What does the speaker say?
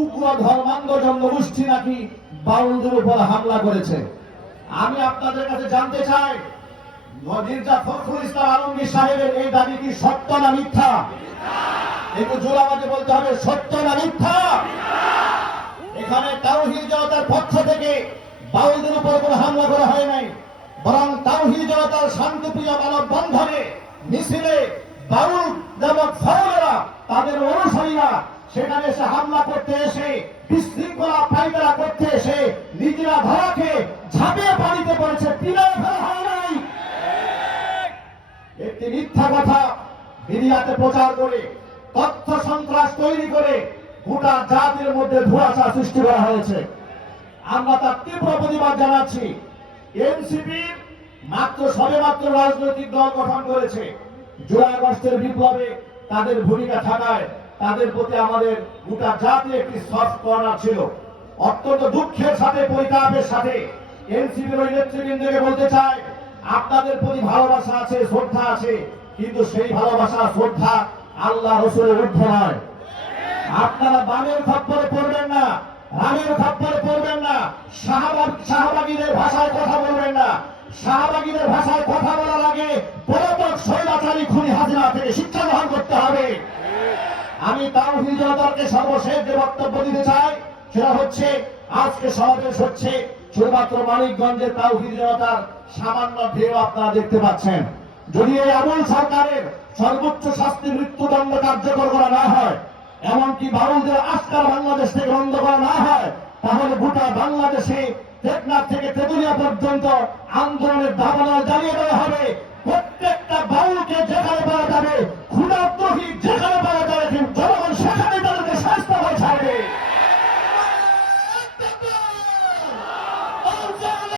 উগ্র ধর্মান্ধ জনগোষ্ঠী নাকি বাউলদের উপর হামলা করেছে। আমি আপনাদের কাছে জানতে চাই, মির্জা ফখরুল ইসলাম আলমগীর সাহেবের এই দাবি কি সত্য না মিথ্যা? একটু জোরাবাজে বলতে হবে, সত্য না মিথ্যা? এখানে তাওহীদ জনতার পক্ষ থেকে বাউলদের উপর কোনো হামলা করা হয় নাই, বরং তাওহীদ জনতার শান্তিপ্রিয় মানববন্ধনে মিছিলে বাউল যেমন ফাউলেরা তাদের অনুসারীরা সেখানে এসে হামলা করতে এসে বিশৃঙ্খলা পায়তারা করতে এসে নিজেরা ধরাকে ঝাঁপিয়ে পানিতে পড়েছে, পিলারে ফেলা হয় নাই। একটি মিথ্যা কথা মিডিয়াতে প্রচার করে তথ্য সন্ত্রাস তৈরি করে গোটা জাতির মধ্যে ধোঁয়াশা সৃষ্টি করা হয়েছে। আমরা তার তীব্র প্রতিবাদ জানাচ্ছি। এনসিপি সবেমাত্র রাজনৈতিক দল গঠন করেছে। জুলাই আগস্টের বিপ্লবে তাদের ভূমিকা থাকায় তাদের প্রতি আমাদের গোটা জাতি একটি সফট কর্নার ছিল। অত্যন্ত দুঃখের সাথে পরিতাপের সাথে এনসিপির ওই নেতৃবৃন্দকে বলতে চাই, আপনাদের প্রতি ভালোবাসা আছে, শ্রদ্ধা আছে, কিন্তু সেই ভালোবাসা শ্রদ্ধা আল্লাহ রসুলের ঊর্ধ্বে নয়। আপনারা বামের খপ্পরে পড়বেন না, রামের খপ্পরে পড়বেন না, শাহবাগীদের ভাষায় কথা বলবেন না। শাহবাগীদের ভাষায় কথা বলা লাগে পলাতক স্বৈরাচারী খুনি হাসিনা থেকে শিক্ষা গ্রহণ করতে হবে। আমি তাওহীদ জনতাকে সর্বশেষ যে বক্তব্য দিতে চাই সেটা হচ্ছে, আজকে সমাবেশ হচ্ছে শুধুমাত্র মানিকগঞ্জের তাওহীদ জনতার সামান্য ঢেউ আপনারা দেখতে পাচ্ছেন। যদি এই আবুল সরকারের সর্বোচ্চ শাস্তি মৃত্যুদণ্ড কার্যকর করা না হয়, এমনকি বাউলদের আজকাল বাংলাদেশ থেকে বন্ধ করা না হয়, তাহলে গোটা বাংলাদেশে টেকনাফ থেকে তেতুলিয়া পর্যন্ত আন্দোলনের দাবানল জ্বালিয়ে দেওয়া হবে।